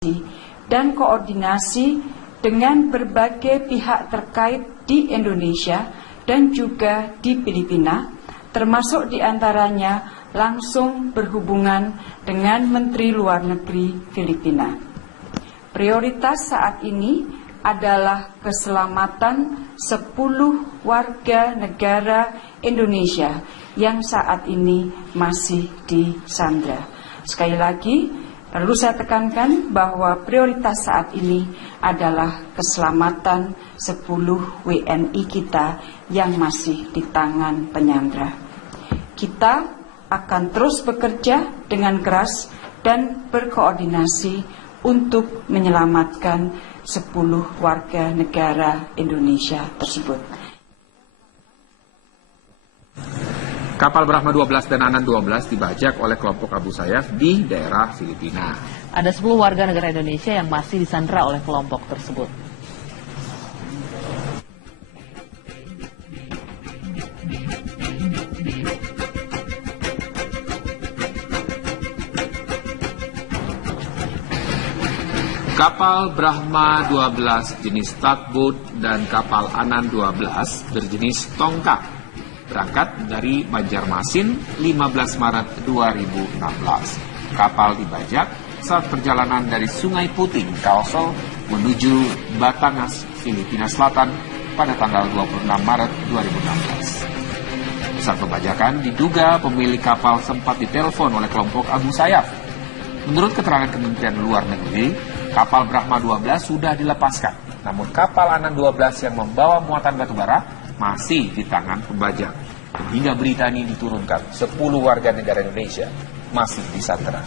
dan koordinasi dengan berbagai pihak terkait di Indonesia dan juga di Filipina, termasuk diantaranya langsung berhubungan dengan Menteri Luar Negeri Filipina. Prioritas saat ini adalah keselamatan 10 warga negara Indonesia yang saat ini masih disandra. Sekali lagi, perlu saya tekankan bahwa prioritas saat ini adalah keselamatan 10 WNI kita yang masih di tangan penyandra. Kita akan terus bekerja dengan keras dan berkoordinasi untuk menyelamatkan 10 warga negara Indonesia tersebut. Kapal Brahma 12 dan Anan 12 dibajak oleh kelompok Abu Sayyaf di daerah Filipina. Ada 10 warga negara Indonesia yang masih disandra oleh kelompok tersebut. Kapal Brahma 12 jenis tugboat dan kapal Anan 12 berjenis tongkang berangkat dari Banjarmasin 15 Maret 2016. Kapal dibajak saat perjalanan dari Sungai Puting, Kalsel menuju Batangas, Filipina Selatan pada tanggal 26 Maret 2016. Saat pembajakan diduga pemilik kapal sempat ditelepon oleh kelompok Abu Sayyaf. Menurut keterangan Kementerian Luar Negeri, kapal Brahma 12 sudah dilepaskan. Namun kapal Anan 12 yang membawa muatan batubara masih di tangan pembajak. Hingga berita ini diturunkan, 10 warga negara Indonesia masih disandra.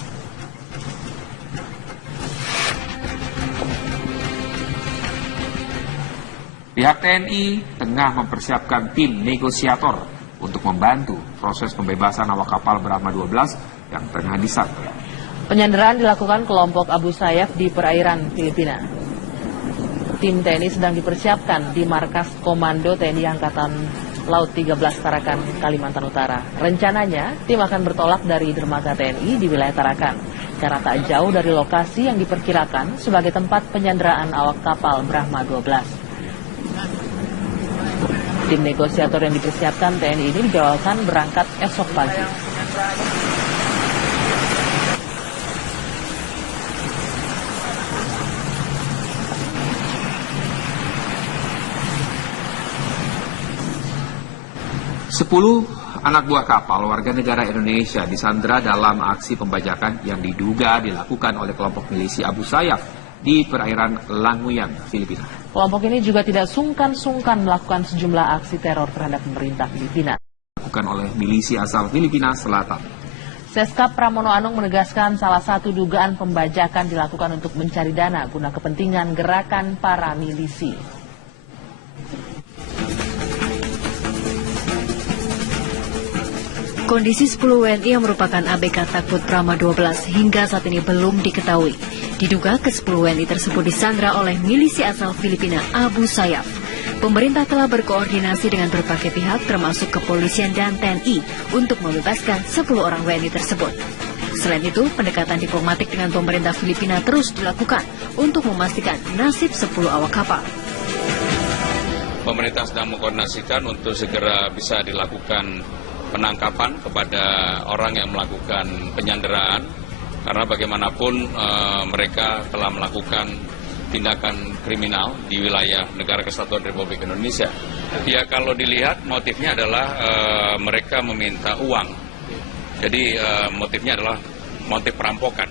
Pihak TNI tengah mempersiapkan tim negosiator untuk membantu proses pembebasan awak kapal Brahma 12 yang tengah disandra. Penyanderaan dilakukan kelompok Abu Sayyaf di perairan Filipina. Tim TNI sedang dipersiapkan di markas Komando TNI Angkatan Laut 13 Tarakan, Kalimantan Utara. Rencananya, tim akan bertolak dari dermaga TNI di wilayah Tarakan, karena tak jauh dari lokasi yang diperkirakan sebagai tempat penyanderaan awak kapal Brahma 12. Tim negosiator yang dipersiapkan TNI ini dijadwalkan berangkat esok pagi. Sepuluh anak buah kapal warga negara Indonesia disandra dalam aksi pembajakan yang diduga dilakukan oleh kelompok milisi Abu Sayyaf di perairan Languyan, Filipina. Kelompok ini juga tidak sungkan-sungkan melakukan sejumlah aksi teror terhadap pemerintah Filipina. Dilakukan oleh milisi asal Filipina Selatan. Seskap Pramono Anung menegaskan salah satu dugaan pembajakan dilakukan untuk mencari dana guna kepentingan gerakan para milisi. Kondisi 10 WNI yang merupakan ABK Tugboat Brahma 12 hingga saat ini belum diketahui. Diduga ke-10 WNI tersebut disandra oleh milisi asal Filipina Abu Sayyaf. Pemerintah telah berkoordinasi dengan berbagai pihak termasuk kepolisian dan TNI untuk membebaskan 10 orang WNI tersebut. Selain itu, pendekatan diplomatik dengan pemerintah Filipina terus dilakukan untuk memastikan nasib 10 awak kapal. Pemerintah sedang mengkoordinasikan untuk segera bisa dilakukan penangkapan kepada orang yang melakukan penyanderaan, karena bagaimanapun mereka telah melakukan tindakan kriminal di wilayah Negara Kesatuan Republik Indonesia. Ya, kalau dilihat motifnya adalah mereka meminta uang. Jadi motifnya adalah motif perampokan,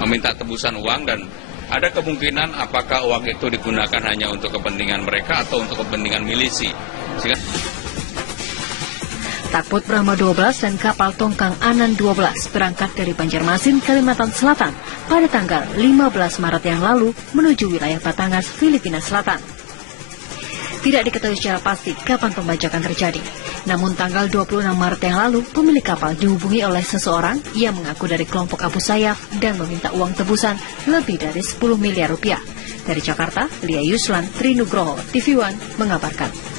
meminta tebusan uang, dan ada kemungkinan apakah uang itu digunakan hanya untuk kepentingan mereka atau untuk kepentingan milisi. Sehingga Tugboat Brahma 12 dan kapal tongkang Anan 12 berangkat dari Banjarmasin, Kalimantan Selatan pada tanggal 15 Maret yang lalu menuju wilayah Batangas, Filipina Selatan. Tidak diketahui secara pasti kapan pembajakan terjadi. Namun tanggal 26 Maret yang lalu, pemilik kapal dihubungi oleh seseorang yang mengaku dari kelompok Abu Sayyaf dan meminta uang tebusan lebih dari 10 miliar rupiah. Dari Jakarta, Lia Yuslan, Trinugroho, TV One mengabarkan.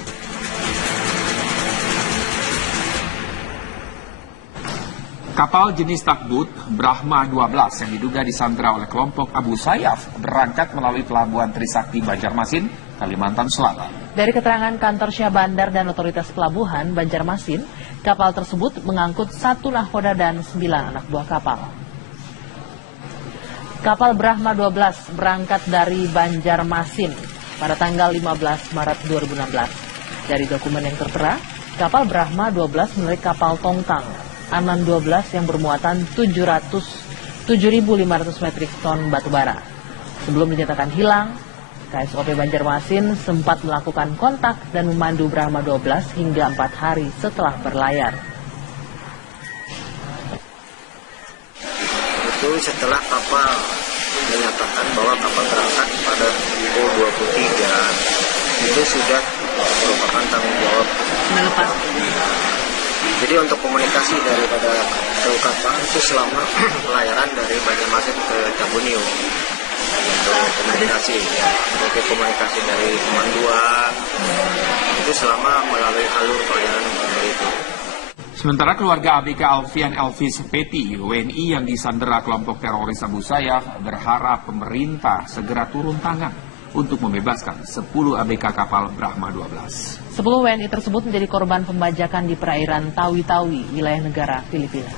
Kapal jenis takbut Brahma 12 yang diduga disandra oleh kelompok Abu Sayyaf berangkat melalui pelabuhan Trisakti Banjarmasin, Kalimantan Selatan. Dari keterangan kantor Syah Bandar dan Otoritas Pelabuhan Banjarmasin, kapal tersebut mengangkut 1 nahkoda dan 9 anak buah kapal. Kapal Brahma 12 berangkat dari Banjarmasin pada tanggal 15 Maret 2016. Dari dokumen yang tertera, kapal Brahma 12 milik kapal Tongkang Anan 12 yang bermuatan 7.500 metrik ton batubara. Sebelum dinyatakan hilang, KSOP Banjarmasin sempat melakukan kontak dan memandu Brahma 12 hingga 4 hari setelah berlayar. Itu setelah kapal menyatakan bahwa kapal berangkat pada pukul 23, itu sudah merupakan tanggung jawab. Melepas. Jadi untuk komunikasi daripada kru kapal itu selama pelayaran dari Banjarmasin ke Cabuniu, untuk komunikasi, sebagai komunikasi dari pemanduan itu selama melalui alur pelayaran itu. Sementara keluarga ABK Alfian Elvis Peti, WNI yang disandera kelompok teroris Abu Sayyaf, berharap pemerintah segera turun tangan untuk membebaskan 10 ABK kapal Brahma 12. 10 WNI tersebut menjadi korban pembajakan di perairan Tawi-Tawi, wilayah negara Filipina.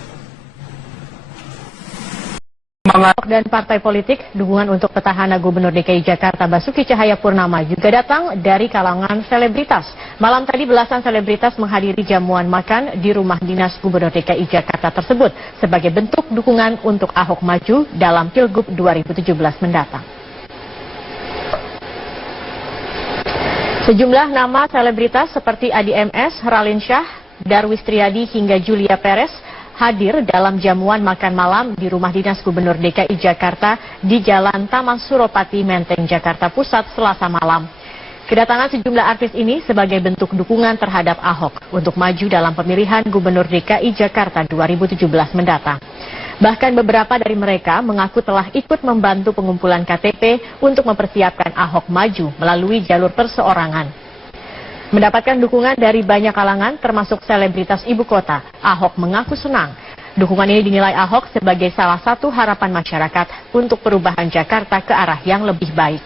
Dan partai politik, dukungan untuk petahana Gubernur DKI Jakarta Basuki Cahayapurnama juga datang dari kalangan selebritas. Malam tadi belasan selebritas menghadiri jamuan makan di rumah dinas Gubernur DKI Jakarta tersebut sebagai bentuk dukungan untuk Ahok maju dalam Pilgub 2017 mendatang. Sejumlah nama selebritas seperti Adi MS, Raline Shah, Darwis Triadi hingga Julia Perez hadir dalam jamuan makan malam di rumah dinas Gubernur DKI Jakarta di Jalan Taman Suropati, Menteng, Jakarta Pusat, Selasa malam. Kedatangan sejumlah artis ini sebagai bentuk dukungan terhadap Ahok untuk maju dalam pemilihan Gubernur DKI Jakarta 2017 mendatang. Bahkan beberapa dari mereka mengaku telah ikut membantu pengumpulan KTP untuk mempersiapkan Ahok maju melalui jalur perseorangan. Mendapatkan dukungan dari banyak kalangan termasuk selebritas ibu kota, Ahok mengaku senang. Dukungan ini dinilai Ahok sebagai salah satu harapan masyarakat untuk perubahan Jakarta ke arah yang lebih baik.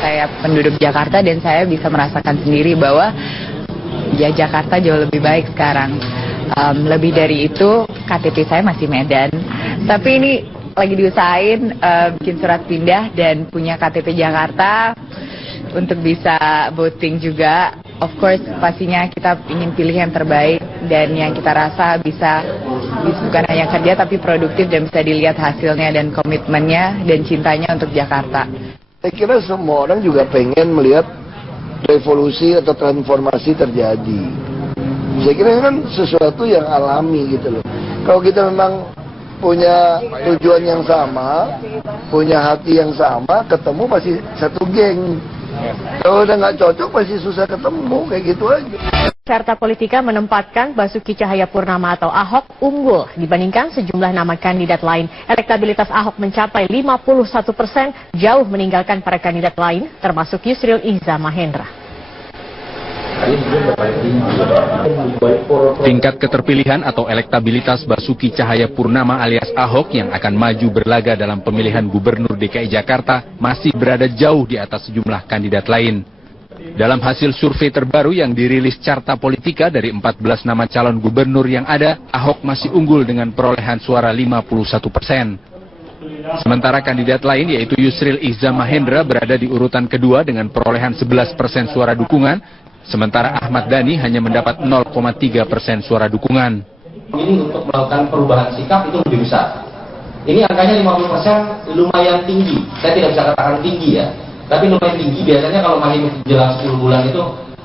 Saya penduduk Jakarta dan saya bisa merasakan sendiri bahwa ya Jakarta jauh lebih baik sekarang. Lebih dari itu, KTP saya masih Medan. Tapi ini lagi diusahain bikin surat pindah dan punya KTP Jakarta untuk bisa voting juga. Of course, pastinya kita ingin pilih yang terbaik dan yang kita rasa bisa bukan hanya kerja tapi produktif dan bisa dilihat hasilnya dan komitmennya dan cintanya untuk Jakarta. Saya kira semua orang juga pengen melihat revolusi atau transformasi terjadi. Saya kira ini kan sesuatu yang alami gitu loh. Kalau kita memang punya tujuan yang sama, punya hati yang sama, ketemu pasti satu geng. Kalau udah nggak cocok pasti susah ketemu, kayak gitu aja. Carta Politika menempatkan Basuki Cahayapurnama atau Ahok unggul dibandingkan sejumlah nama kandidat lain. Elektabilitas Ahok mencapai 51%, jauh meninggalkan para kandidat lain, termasuk Yusril Iza Mahendra. Tingkat keterpilihan atau elektabilitas Basuki Cahayapurnama alias Ahok yang akan maju berlaga dalam pemilihan Gubernur DKI Jakarta masih berada jauh di atas sejumlah kandidat lain. Dalam hasil survei terbaru yang dirilis Carta Politika dari 14 nama calon gubernur yang ada, Ahok masih unggul dengan perolehan suara 51%. Sementara kandidat lain yaitu Yusril Iza Mahendra berada di urutan kedua dengan perolehan 11% suara dukungan, sementara Ahmad Dhani hanya mendapat 0,3% suara dukungan. Ini untuk melakukan perubahan sikap itu lebih besar. Ini angkanya 50% lumayan tinggi. Saya tidak bisa katakan tinggi ya, tapi lumayan tinggi. Biasanya kalau masih jelang 10 bulan itu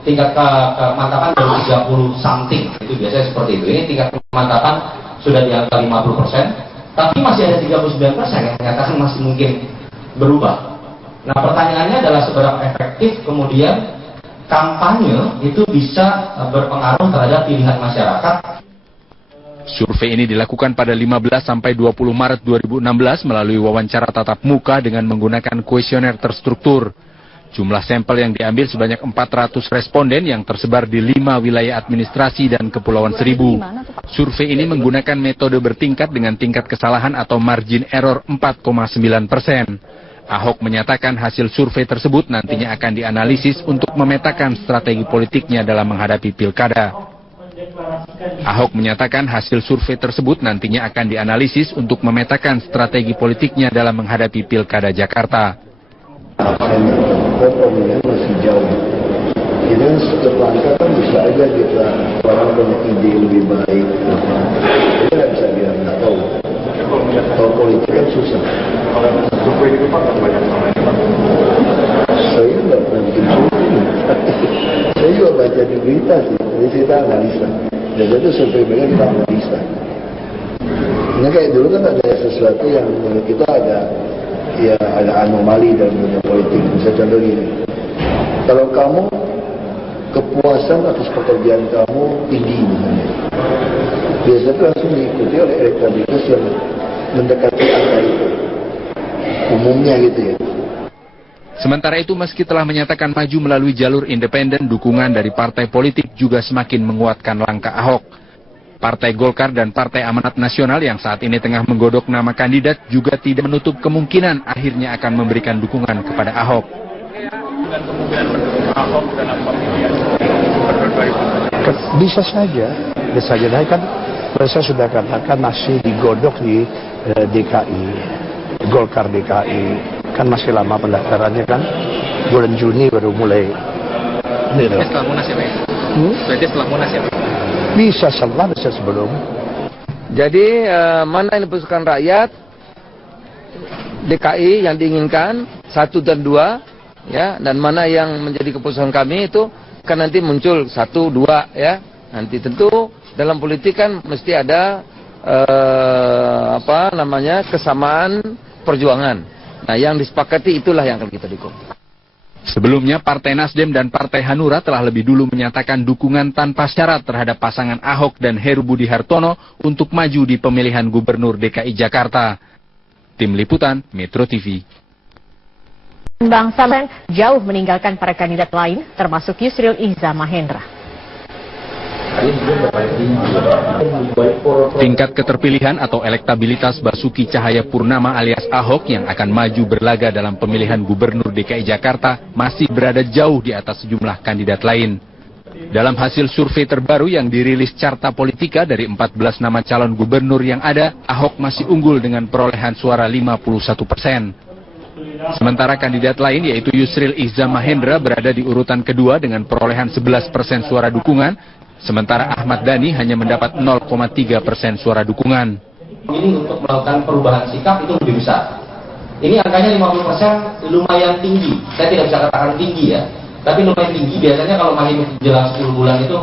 tingkat kemantapan baru 30 something. Itu biasanya seperti itu. Ini tingkat kemantapan sudah di angka 50%, tapi masih ada 39% yang menyatakan masih mungkin berubah. Nah pertanyaannya adalah seberapa efektif kemudian kampanye itu bisa berpengaruh terhadap pilihan masyarakat. Survei ini dilakukan pada 15-20 Maret 2016 melalui wawancara tatap muka dengan menggunakan kuesioner terstruktur. Jumlah sampel yang diambil sebanyak 400 responden yang tersebar di 5 wilayah administrasi dan Kepulauan Seribu. Survei ini menggunakan metode bertingkat dengan tingkat kesalahan atau margin error 4,9%. Ahok menyatakan hasil survei tersebut nantinya akan dianalisis untuk memetakan strategi politiknya dalam menghadapi pilkada. Ahok menyatakan hasil survei tersebut nantinya akan dianalisis untuk memetakan strategi politiknya dalam menghadapi pilkada Jakarta. Pemilihan masih jauh. Jadi setiap langkah kan bisa aja kita orang punya ide lebih baik. Kita nggak bisa bilang nggak tahu. Kalau politik kan susah. Survei itu Pak banyak sama ini Pak. Saya nggak pernah bikin survei. Saya juga baca di berita sih. Jadi kita analisa. Dan itu survei mereka kita analisa. Ini kayak dulu kan ada sesuatu yang menurut kita ada anomali dalam dunia politik. Misalnya contoh gini, kalau kamu kepuasan atas pekerjaan kamu tinggi misalnya, biasanya itu langsung diikuti oleh elektabilitas yang mendekati angka itu, umumnya gitu ya. Sementara itu, meski telah menyatakan maju melalui jalur independen, dukungan dari partai politik juga semakin menguatkan langkah Ahok. Partai Golkar dan Partai Amanat Nasional yang saat ini tengah menggodok nama kandidat juga tidak menutup kemungkinan akhirnya akan memberikan dukungan kepada Ahok. Bisa saja, nah kan saya sudah katakan masih digodok di DKI, Golkar DKI, kan masih lama pendaftarannya kan, bulan Juni baru mulai. Setelah Munas ya Pak? Berarti setelah Munas ya Pak? Bisa sebelum. Jadi mana yang diputuskan rakyat DKI yang diinginkan 1 dan 2 ya, dan mana yang menjadi keputusan kami itu kan nanti muncul 1, 2 ya. Nanti tentu dalam politik kan mesti ada kesamaan perjuangan. Nah, yang disepakati itulah yang akan kita dukung. Sebelumnya, Partai Nasdem dan Partai Hanura telah lebih dulu menyatakan dukungan tanpa syarat terhadap pasangan Ahok dan Heru Budi Hartono untuk maju di pemilihan Gubernur DKI Jakarta. Tim Liputan, Metro TV. Bangsa jauh meninggalkan para kandidat lain, termasuk Yusril Iza Mahendra. Tingkat keterpilihan atau elektabilitas Basuki Cahayapurnama alias Ahok yang akan maju berlaga dalam pemilihan Gubernur DKI Jakarta masih berada jauh di atas sejumlah kandidat lain. Dalam hasil survei terbaru yang dirilis Carta Politika dari 14 nama calon gubernur yang ada, Ahok masih unggul dengan perolehan suara 51%. Sementara kandidat lain yaitu Yusril Iza Mahendra berada di urutan kedua dengan perolehan 11% suara dukungan, sementara Ahmad Dhani hanya mendapat 0,3% suara dukungan. Ini untuk melakukan perubahan sikap itu lebih besar. Ini angkanya 50% lumayan tinggi. Saya tidak bisa katakan tinggi ya, tapi lumayan tinggi. Biasanya kalau masih jelang 10 bulan itu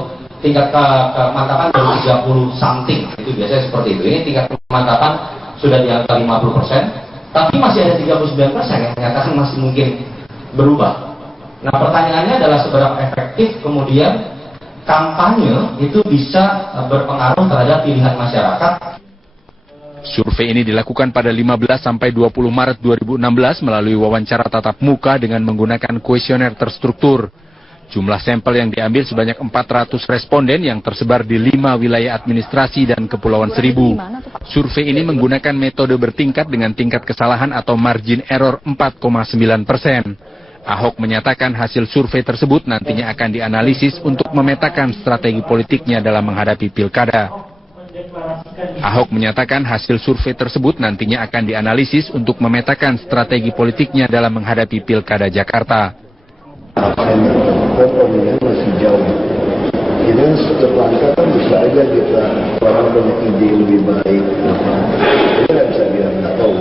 tingkat kemantapan baru 30 something. Itu biasanya seperti itu. Ini tingkat kemantapan sudah di angka 50%, tapi masih ada 39% yang menyatakan masih mungkin berubah. Nah, pertanyaannya adalah seberapa efektif kemudian kampanye itu bisa berpengaruh terhadap pilihan masyarakat. Survei ini dilakukan pada 15 sampai 20 Maret 2016 melalui wawancara tatap muka dengan menggunakan kuesioner terstruktur. Jumlah sampel yang diambil sebanyak 400 responden yang tersebar di 5 wilayah administrasi dan Kepulauan Seribu. Survei ini menggunakan metode bertingkat dengan tingkat kesalahan atau margin error 4,9%. Ahok menyatakan hasil survei tersebut nantinya akan dianalisis untuk memetakan strategi politiknya dalam menghadapi pilkada. Ahok menyatakan hasil survei tersebut nantinya akan dianalisis untuk memetakan strategi politiknya dalam menghadapi pilkada Jakarta. Pemilihan masih jauh. Jadi setiap langkah kan bisa aja kita orang punya ide lebih baik. Kita nggak bisa bilang nggak tahu.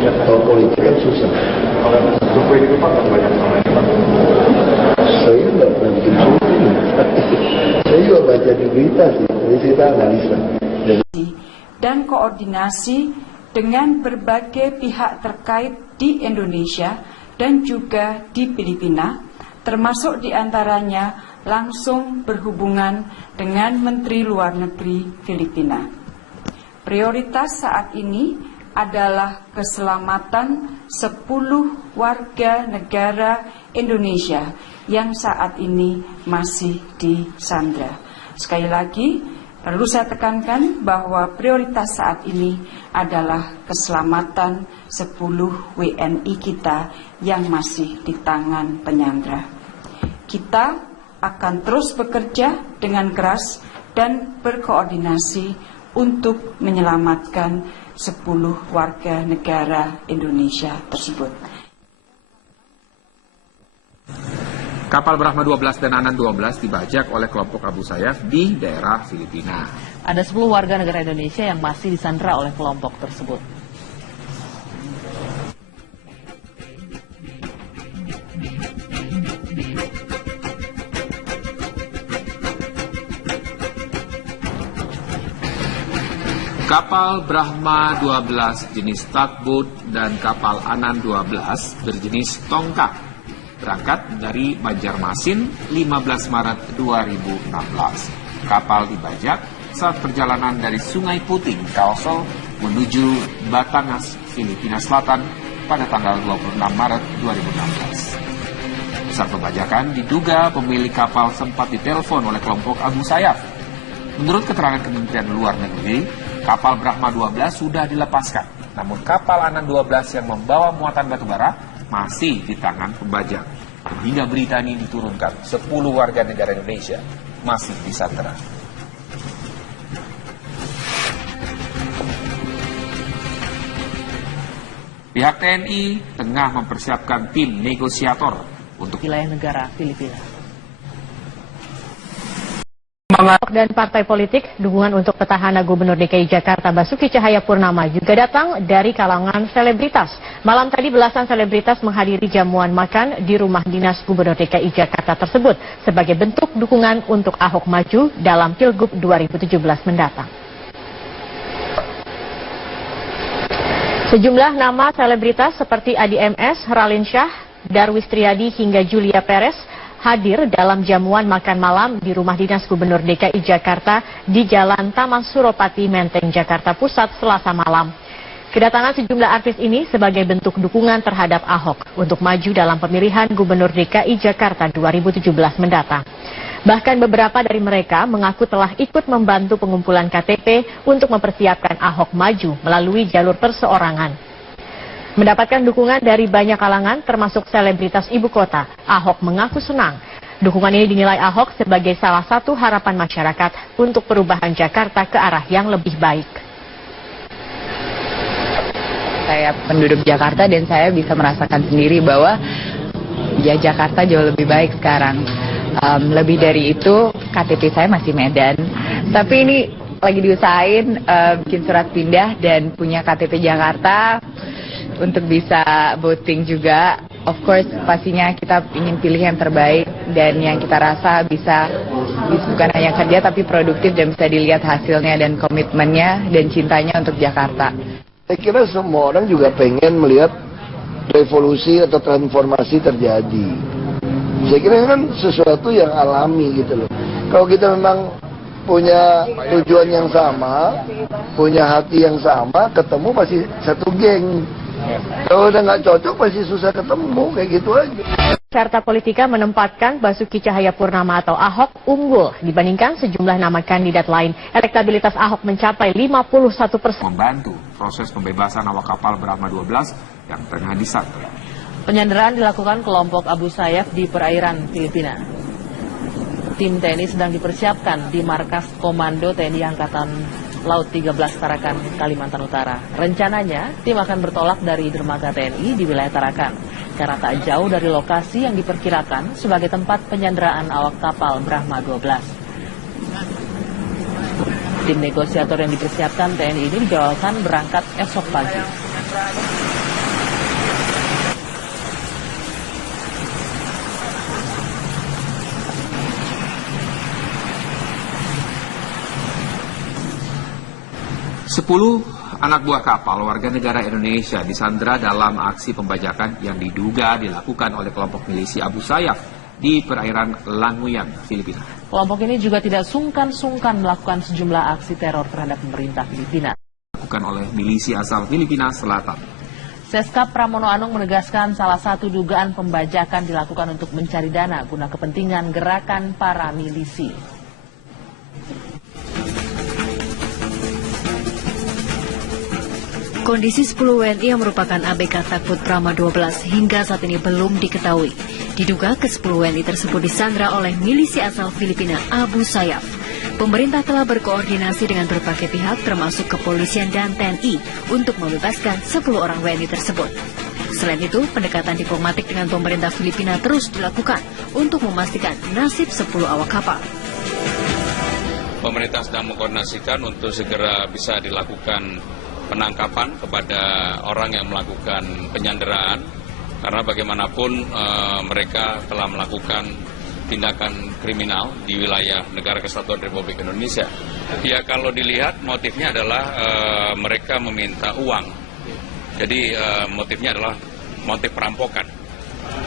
Kalau politik kan susah. Survei itu Pak banyak sama ini Pak. Saya nggak pernah bikin survei. Saya juga baca di berita sih. Jadi kita analisa. Dan koordinasi dengan berbagai pihak terkait di Indonesia dan juga di Filipina, termasuk diantaranya langsung berhubungan dengan Menteri Luar Negeri Filipina. Prioritas saat ini adalah keselamatan 10 warga negara Indonesia yang saat ini masih disandra. Sekali lagi, perlu saya tekankan bahwa prioritas saat ini adalah keselamatan 10 WNI kita yang masih di tangan penyandra. Kita akan terus bekerja dengan keras dan berkoordinasi untuk menyelamatkan 10 warga negara Indonesia tersebut. Kapal Brahma 12 dan Anan 12 dibajak oleh kelompok Abu Sayyaf di daerah Filipina. Ada 10 warga negara Indonesia yang masih disandra oleh kelompok tersebut. Kapal Brahma 12 jenis tugboat dan kapal Anan 12 berjenis tongkang berangkat dari Banjarmasin 15 Maret 2016. Kapal dibajak saat perjalanan dari Sungai Puting, Kalsel menuju Batangas, Filipina Selatan pada tanggal 26 Maret 2016. Saat pembajakan diduga pemilik kapal sempat ditelepon oleh kelompok Abu Sayyaf. Menurut keterangan Kementerian Luar Negeri, kapal Brahma 12 sudah dilepaskan. Namun kapal Anan 12 yang membawa muatan batubara masih di tangan pembajak. Hingga berita ini diturunkan, 10 warga negara Indonesia masih disandra. Pihak TNI tengah mempersiapkan tim negosiator untuk wilayah negara Filipina. Dan partai politik, dukungan untuk petahana Gubernur DKI Jakarta Basuki Cahayapurnama juga datang dari kalangan selebritas. Malam tadi belasan selebritas menghadiri jamuan makan di rumah dinas Gubernur DKI Jakarta tersebut sebagai bentuk dukungan untuk Ahok maju dalam Pilgub 2017 mendatang. Sejumlah nama selebritas seperti Adi MS, Raline Shah, Darwis Triadi hingga Julia Perez hadir dalam jamuan makan malam di rumah dinas Gubernur DKI Jakarta di Jalan Taman Suropati, Menteng, Jakarta Pusat, Selasa malam. Kedatangan sejumlah artis ini sebagai bentuk dukungan terhadap Ahok untuk maju dalam pemilihan Gubernur DKI Jakarta 2017 mendatang. Bahkan beberapa dari mereka mengaku telah ikut membantu pengumpulan KTP untuk mempersiapkan Ahok maju melalui jalur perseorangan. Mendapatkan dukungan dari banyak kalangan termasuk selebritas ibu kota, Ahok mengaku senang. Dukungan ini dinilai Ahok sebagai salah satu harapan masyarakat untuk perubahan Jakarta ke arah yang lebih baik. Saya penduduk Jakarta dan saya bisa merasakan sendiri bahwa ya Jakarta jauh lebih baik sekarang. Lebih dari itu, KTP saya masih Medan. Tapi ini lagi diusahain bikin surat pindah dan punya KTP Jakarta untuk bisa voting juga. Of course, pastinya kita ingin pilih yang terbaik dan yang kita rasa bisa bukan hanya kerja tapi produktif dan bisa dilihat hasilnya dan komitmennya dan cintanya untuk Jakarta. Saya kira semua orang juga pengen melihat revolusi atau transformasi terjadi. Saya kira kan sesuatu yang alami gitu loh. Kalau kita memang punya tujuan yang sama, punya hati yang sama, ketemu pasti satu geng. Kalau udah nggak cocok pasti susah ketemu, kayak gitu aja. Carta Politika menempatkan Basuki Cahayapurnama atau Ahok unggul dibandingkan sejumlah nama kandidat lain. Elektabilitas Ahok mencapai 51%. Membantu proses pembebasan awak kapal Brahma 12 yang tengah disandra. Penyanderaan dilakukan kelompok Abu Sayyaf di perairan Filipina. Tim TNI sedang dipersiapkan di markas Komando TNI Angkatan Laut 13 Tarakan, Kalimantan Utara. Rencananya, tim akan bertolak dari dermaga TNI di wilayah Tarakan, karena tak jauh dari lokasi yang diperkirakan sebagai tempat penyanderaan awak kapal Brahma 12. Tim negosiator yang dipersiapkan TNI ini dijadwalkan berangkat esok pagi. 10 anak buah kapal warga negara Indonesia disandra dalam aksi pembajakan yang diduga dilakukan oleh kelompok milisi Abu Sayyaf di perairan Languyan, Filipina. Kelompok ini juga tidak sungkan-sungkan melakukan sejumlah aksi teror terhadap pemerintah Filipina. dilakukan oleh milisi asal Filipina Selatan. Seskap Pramono Anung menegaskan salah satu dugaan pembajakan dilakukan untuk mencari dana guna kepentingan gerakan para milisi. Kondisi 10 WNI yang merupakan ABK Takbut Brahma 12 hingga saat ini belum diketahui. Diduga ke-10 WNI tersebut disandra oleh milisi asal Filipina Abu Sayyaf. Pemerintah telah berkoordinasi dengan berbagai pihak termasuk kepolisian dan TNI untuk membebaskan 10 orang WNI tersebut. Selain itu, pendekatan diplomatik dengan pemerintah Filipina terus dilakukan untuk memastikan nasib 10 awak kapal. Pemerintah sedang mengkoordinasikan untuk segera bisa dilakukan penangkapan kepada orang yang melakukan penyanderaan, karena bagaimanapun mereka telah melakukan tindakan kriminal di wilayah Negara Kesatuan Republik Indonesia. Ya, kalau dilihat motifnya adalah mereka meminta uang. Jadi motifnya adalah motif perampokan,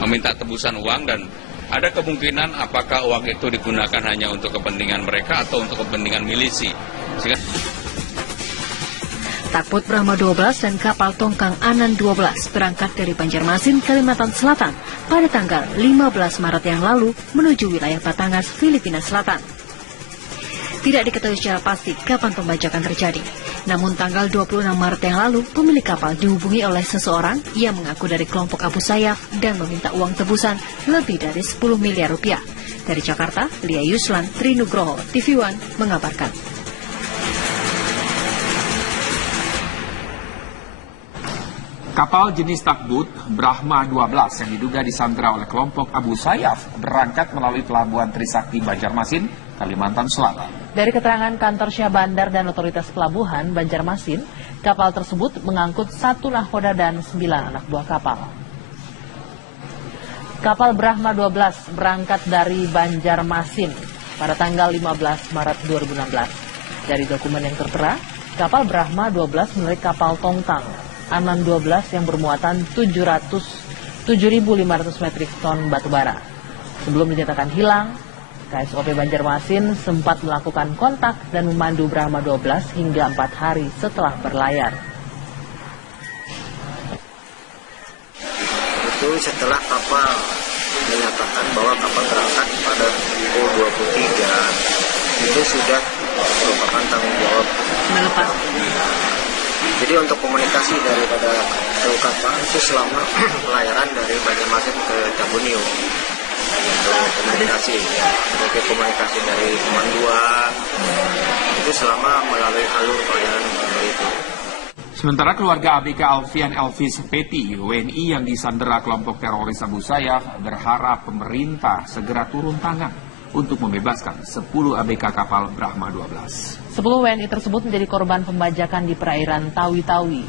meminta tebusan uang, dan ada kemungkinan apakah uang itu digunakan hanya untuk kepentingan mereka atau untuk kepentingan milisi. Sehingga Takbut Brahma 12 dan kapal tongkang Anan 12 berangkat dari Banjarmasin, Kalimantan Selatan pada tanggal 15 Maret yang lalu menuju wilayah Batangas, Filipina Selatan. Tidak diketahui secara pasti kapan pembajakan terjadi. Namun tanggal 26 Maret yang lalu, pemilik kapal dihubungi oleh seseorang yang mengaku dari kelompok Abu Sayyaf dan meminta uang tebusan lebih dari 10 miliar rupiah. Dari Jakarta, Lia Yuslan, Trinugroho, TV One mengabarkan. Kapal jenis Takbut Brahma 12 yang diduga disandra oleh kelompok Abu Sayyaf berangkat melalui pelabuhan Trisakti Banjarmasin, Kalimantan Selatan. Dari keterangan kantor Syah Bandar dan Otoritas Pelabuhan Banjarmasin, kapal tersebut mengangkut 1 nahkoda dan 9 anak buah kapal. Kapal Brahma 12 berangkat dari Banjarmasin pada tanggal 15 Maret 2016. Dari dokumen yang tertera, kapal Brahma 12 milik kapal tongkang Anan 12 yang bermuatan 7.500 metrik ton batubara. Sebelum dinyatakan hilang, KSOP Banjarmasin sempat melakukan kontak dan memandu Brahma 12 hingga 4 hari setelah berlayar. Itu setelah kapal menyatakan bahwa kapal berangkat pada pukul 23, itu sudah merupakan tanggung jawab Melepas. Jadi untuk komunikasi daripada kru kapal itu selama pelayaran dari Banjarmasin ke Jabunio, untuk komunikasi, sebagai komunikasi dari pemanduan itu selama melalui alur pelayaran itu. Sementara keluarga ABK Alfian Elvis Peti, WNI yang disandera kelompok teroris Abu Sayyaf, berharap pemerintah segera turun tangan untuk membebaskan 10 ABK kapal Brahma 12. 10 WNI tersebut menjadi korban pembajakan di perairan Tawi-Tawi.